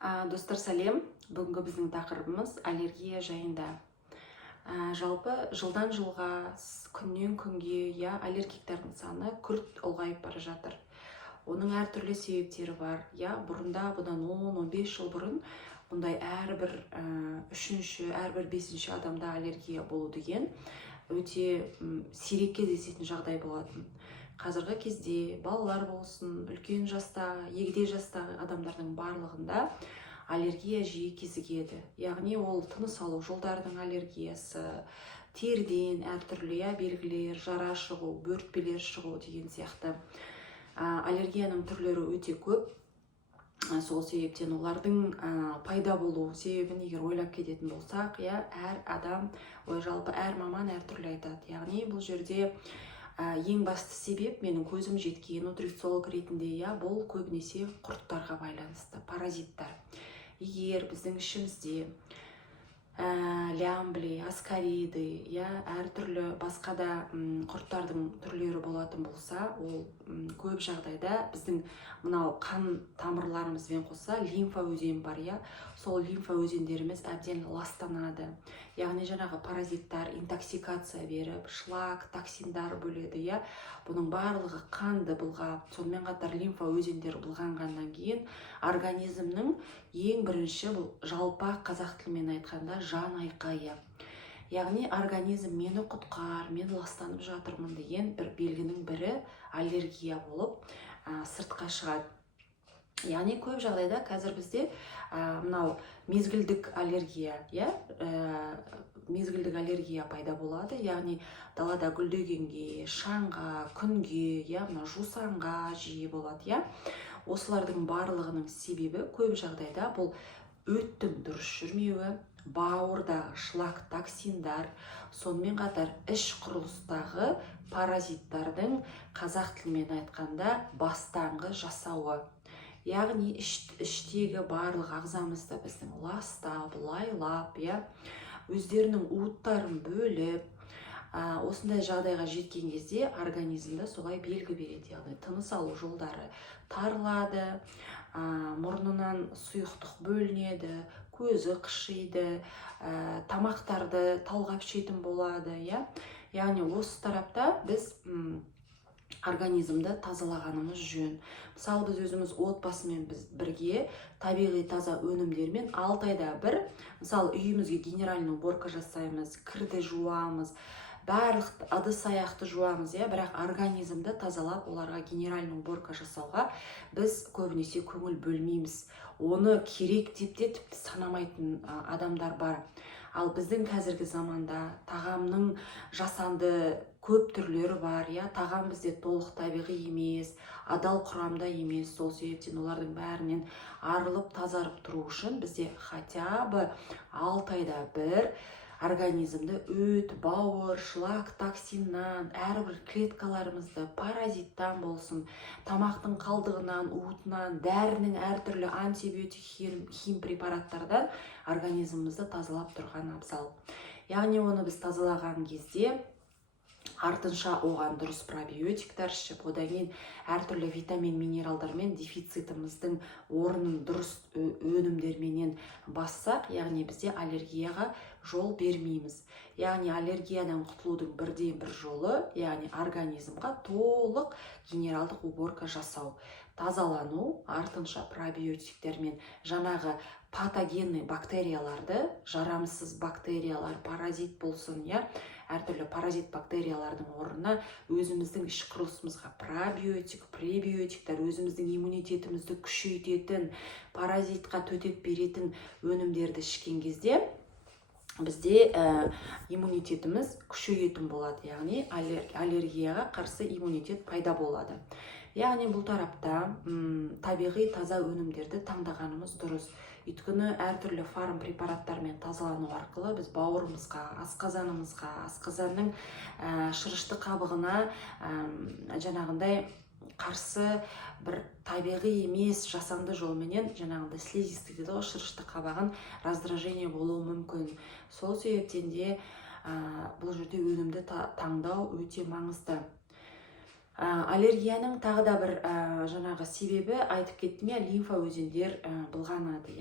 Достар сәлем, бүгінгі біздің тақырыбымыз аллергия жайында. Жалпы жылдан жылға, күннен күнге аллергиктердің саны күрт ұлғайып бара жатыр. Оның әртүрлі себептері бар. Бұрында, бұдан 10-15 жыл бұрын бұндай әрбір үшінші, әрбір бесінші адамда аллергия болу деген өте сирек кездесетін жағдай болатын. Қазіргі кезде балалар болсын, үлкен жастағы, егде жастағы адамдардың барлығында аллергия жиі кезігеді. Яғни ол тыныс алу жолдарының аллергиясы, терден әртүрлі белгілер, жара шығу, бөртпелер шығу деген сияқты аллергияның түрлері өте көп. Сол себептен олардың пайда болу себебін егер ойлап кететін болсақ, әр адам, жалпы әр маман әртүрлі айтады. Яғни бұл жерде ең басты себеп, менің көзім жеткен нутрициолог ретінде, бұл көбінесе құрттарға байланысты, паразиттар. Егер біздің ішімізде лямбли, аскариды, әртүрлі басқа да құрттардың түрлері болатын болса, ол көп жағдайда біздің мынау қан тамырларымызбен қоса лимфа өзені бар, сол лимфа өзендеріміз әбден ластанады. Яғни жаңағы паразиттар интоксикация беріп, шлак, токсиндар бөледі, бұның барлығы қанды былғап, сонымен қатар лимфа өзендері былғанғаннан кейін организмнің ең бірінші бұл жалпақ қазақ тілімен айтқанда жан айқайы. Яғни организм мені құтқар, мен ластанып жатырмын деген бір белгінің бірі аллергия болып сыртқа шығады. Яғни көп жағдайда қазір бізде мынау мезгілдік аллергия, мезгілдік аллергия пайда болады. Яғни далада гүлдегенге, шаңға, күнге, жусанға жиі болады. Осылардың барлығының себебі көп жағдайда бұл өттің дұрыс жүрмеуі, бауырдағы шлак, токсиндар, сонымен қатар іш құрылыстағы паразиттардың қазақ тілімен айтқанда бастаңғы жасауы. Яғни іштегі барлық ағзамызды біздің ластап, лайлап, өздерінің уыттарын бөліп, осындай жағдайға жеткен кезде организмді солай белгі береді. Яғни тыныс алу жолдары тарылады, мұрнынан сұйықтық бөлінеді, көзі қышиды, тамақтарды талғап ішетін болады. Яғни осы тарапта біз организмді тазалағанымыз жөн. Мысалы, біз өзіміз отбасымен бірге табиғи таза өнімдермен 6 айда бір, мысалы, үйімізге генеральный уборка жасаймыз, кірді жуамыз, барлық ыдыс аяқты жуамыз, бірақ организмді тазалап, оларға генеральный уборка жасауға біз көбінесе көңіл бөлмейміз. Оны керек деп те тіпті санамайтын адамдар бар. Ал біздің қазіргі заманда тағамның жасанды көп түрлері бар, тағам бізде толық табиғи емес, адал құрамда емес. Сол себептен олардың бәрінен арылып, тазарып тұру үшін бізде хотя бы 6 айда бір организмді өт, бауыр, шлак, токсиннан, әрбір клеткаларымызды паразиттан болсын, тамақтың қалдығынан, уытынан, дәрінің әртүрлі антибиотик хим препараттардан организмімізді тазалап тұрған абзал. Яғни оны біз тазалаған кезде артынша оған дұрыс пробиотиктар ішіп, одан кейін әртүрлі витамин, минералдармен дефицитіміздің орнын дұрыс өнімдерменен бассақ, яғни бізде аллергияға жол бермейміз. Яғни аллергиядан құтылудың бірден бір жолы, яғни организмға толық генералдық уборка жасау, тазалану, артынша пробиотиктермен жаңағы патогенный бактерияларды, жарамсыз бактериялар, паразит болсын, әртүрлі паразит бактериялардың орнына өзіміздің іш құрылысымызға пробиотик, пребиотиктер, өзіміздің иммунитетімізді күшейтетін, паразитқа төтеп беретін өнімдерді ішкен кезде бізде иммунитетіміз күшейетін болады. Яғни аллергияға қарсы иммунитет пайда болады. Яғни бұл тарапта табиғи таза өнімдерді таңдағанымыз дұрыс. Өйткені әртүрлі фарм препараттармен тазалану арқылы біз бауырымызға, асқазанымызға, асқазанның шырышты қабығына жаңағындай қарсы бір табиғи емес жасанды жолменен жаңағындай слизистік дейді ғой, шырышты қабағын раздражение болуы мүмкін. Сол себептен де бұл жерде өнімді таңдау өте маңызды. Аллергияның тағы да бір жаңағы себебі айтып кеттім, лимфа өзендер былғанады.